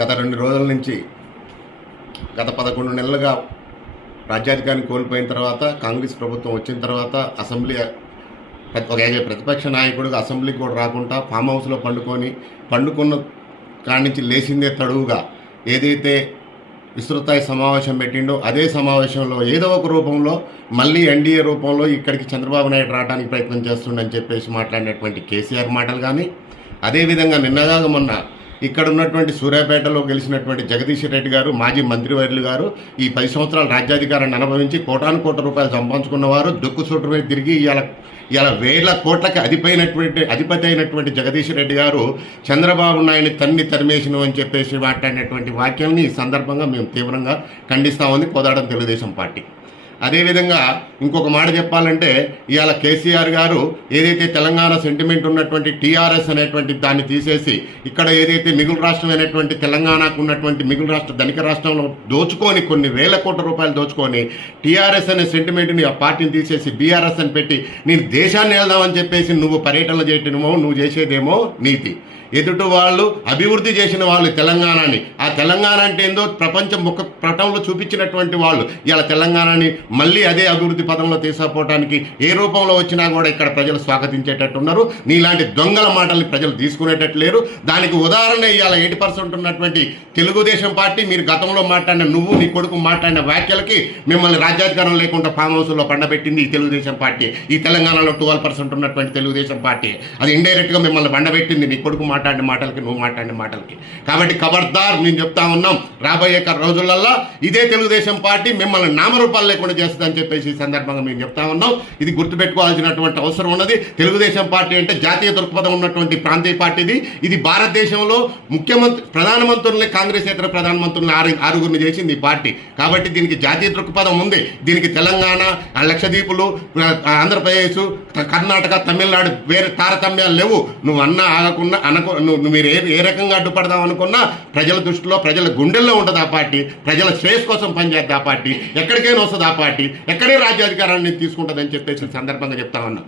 గత 2 రోజుల నుంచి గత 11 నెలలుగా రాజ్యాధికారాన్ని కోల్పోయిన తర్వాత కాంగ్రెస్ ప్రభుత్వం వచ్చిన తర్వాత అసెంబ్లీ ఒక ప్రతిపక్ష నాయకుడిగా అసెంబ్లీకి కూడా రాకుండా ఫామ్ హౌస్లో పండుకున్న కాడి నుంచి లేచిందే తడువుగా ఏదైతే విస్తృతస్థాయి సమావేశం పెట్టిండో అదే సమావేశంలో ఏదో ఒక రూపంలో మళ్ళీ ఎన్డీఏ రూపంలో ఇక్కడికి చంద్రబాబు నాయుడు రావడానికి ప్రయత్నం చేస్తుండని చెప్పేసి మాట్లాడినటువంటి కేసీఆర్ మాటలు కానీ, అదేవిధంగా నిన్నగా మొన్న ఇక్కడ ఉన్నటువంటి సూర్యాపేటలో గెలిచినటువంటి జగదీష్ రెడ్డి గారు, మాజీ మంత్రివర్యులు గారు, ఈ 10 సంవత్సరాల రాజ్యాధికారాన్ని అనుభవించి కోటాను కోట్ల రూపాయలు సంపాదించుకున్నవారు దుక్కు చోటు మీద తిరిగి ఇలా వేల కోట్లకి అధిపతి అయినటువంటి జగదీష్ రెడ్డి గారు చంద్రబాబు నాయుడిని తరిమేసిను అని చెప్పేసి మాట్లాడినటువంటి వాక్యాన్ని ఈ సందర్భంగా మేము తీవ్రంగా ఖండిస్తామని కోదాడం తెలుగుదేశం పార్టీ. అదేవిధంగా ఇంకొక మాట చెప్పాలంటే, ఇవాళ కేసీఆర్ గారు ఏదైతే తెలంగాణ సెంటిమెంట్ ఉన్నటువంటి టీఆర్ఎస్ అనేటువంటి దాన్ని తీసేసి ఇక్కడ ఏదైతే మిగులు రాష్ట్రం అనేటువంటి తెలంగాణకు ఉన్నటువంటి మిగులు రాష్ట్రం ధనిక రాష్ట్రంలో దోచుకొని కొన్ని వేల కోట్ల రూపాయలు దోచుకొని టీఆర్ఎస్ అనే సెంటిమెంట్ని ఆ పార్టీని తీసేసి బీఆర్ఎస్ అని పెట్టి నేను దేశాన్ని వెళ్దామని చెప్పేసి నువ్వు పర్యటనలు చేయటమో నువ్వు చేసేదేమో నీతి. ఎదుటి వాళ్ళు అభివృద్ధి చేసిన వాళ్ళు తెలంగాణని, ఆ తెలంగాణ అంటే ఏందో ప్రపంచం ముఖ పటంలో చూపించినటువంటి వాళ్ళు ఇలా తెలంగాణని మళ్ళీ అదే అభివృద్ధి పదంలో తీసుకుపోవడానికి ఏ రూపంలో వచ్చినా కూడా ఇక్కడ ప్రజలు స్వాగతించేటట్టు ఉన్నారు. నీలాంటి దొంగల మాటల్ని ప్రజలు తీసుకునేటట్టు లేరు. దానికి ఉదాహరణ ఇవాళ 80% ఉన్నటువంటి తెలుగుదేశం పార్టీ మీరు గతంలో మాట్లాడిన నువ్వు నీ కొడుకు మాట్లాడిన వ్యాఖ్యలకి మిమ్మల్ని రాజ్యాధికారం లేకుండా ఫామ్ హౌస్లో పండబెట్టింది ఈ తెలుగుదేశం పార్టీ. ఈ తెలంగాణలో 12% ఉన్నటువంటి తెలుగుదేశం పార్టీ అది ఇండైరెక్ట్గా మిమ్మల్ని బండబెట్టింది నీ కొడుకు మాట్లాడిన మాటలకి నువ్వు మాట్లాడిన మాటలకి. కాబట్టి ఖబర్దార్ మేము చెప్తా ఉన్నాం, రాబోయే రోజులలో ఇదే తెలుగుదేశం పార్టీ మిమ్మల్ని నామరూపాలు లేకుండా చేస్తుందని చెప్పేసి ఈ సందర్భంగా మేము చెప్తా ఉన్నాం. ఇది గుర్తుపెట్టుకోవాల్సినటువంటి అవసరం ఉన్నది. తెలుగుదేశం పార్టీ అంటే జాతీయ దృక్పథం ఉన్నటువంటి ప్రాంతీయ పార్టీది. ఇది భారతదేశంలో ప్రధానమంత్రుల్ని కాంగ్రెసేతర ప్రధానమంత్రుల్ని 6గురిని చేసింది ఈ పార్టీ. కాబట్టి దీనికి జాతీయ దృక్పథం ఉంది. దీనికి తెలంగాణ, లక్షద్వీపులు, ఆంధ్రప్రదేశ్, కర్ణాటక, తమిళనాడు వేరే తారతమ్యాలు లేవు. నువ్వు మీరు ఏ రకంగా అడ్డుపడదాం అనుకున్నా ప్రజల దృష్టిలో ప్రజల గుండెల్లో ఉంటుంది ఆ పార్టీ. ప్రజల శ్రేయస్ కోసం పనిచేద్ది ఆ పార్టీ. ఎక్కడికైనా వస్తుంది ఆ పార్టీ. ఎక్కడే రాజ్యాధికారాన్ని తీసుకుంటుందని చెప్పేసి సందర్భంగా చెప్తా ఉన్నా.